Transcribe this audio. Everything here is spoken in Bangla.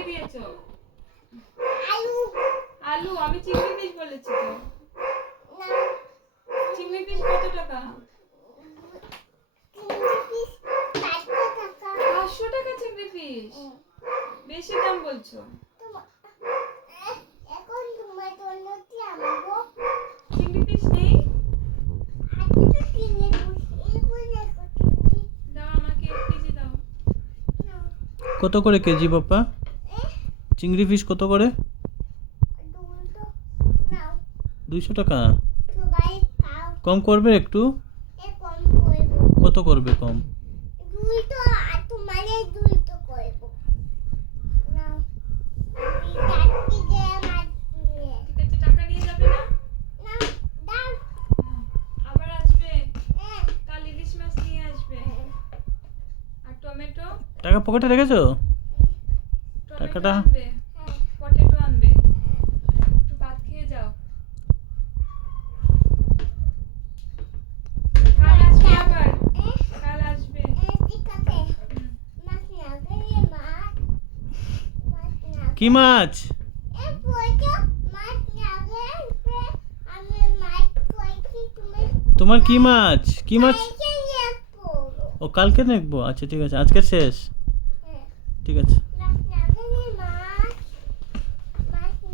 কি দিয়েছো? আলু আলু? আমি চিংড়ি ফিশ বলেছি তো। না চিংড়ি ফিশ কত টাকা? চিংড়ি পিস 500 টাকা 500 টাকা চিংড়ি ফিশ? বেশি দাম বলছো। এখন তোমার জন্য কি আনবো? চিংড়ি ফিশ নেই? আজকে তো কিনে বসে দাও আমাকে 1 কেজি দাও। কত করে কেজি বাপ্পা? চিংড়ি ফিশ কত করে? 200 টাকা। সবাই খাও কম করবে একটু? কম করবো কত করবে কম? 200 আর তোমার 200 করবো নাও আমি চারটি দিয়ে মাছ নিয়ে ঠিক আছে, টাকা নিয়ে যাবে না? নাও দাও আবার আসবে হ্যাঁ কাল, ইলিশ মাছ নিয়ে আসবে। আর টমেটো? টাকা পকেটে রেখেছো? টমেটো টাকাটা? আনবে, পটেটো আনবে। একটু ভাত খেয়ে যাও। কাল আসবে আবার, কাল আসবে। ঠিক আছে মাছ লাগে মাছ লাগে কি মাছ? পয়সা মাছ লাগে আমি মাছ কইছি তুমি তোমার কি মাছ? কি মাছ? কালকে নিয়ে পড়ো ও কালকে দেখবো। আচ্ছা ঠিক আছে, আজকে শেষ। হ্যাঁ ঠিক আছে।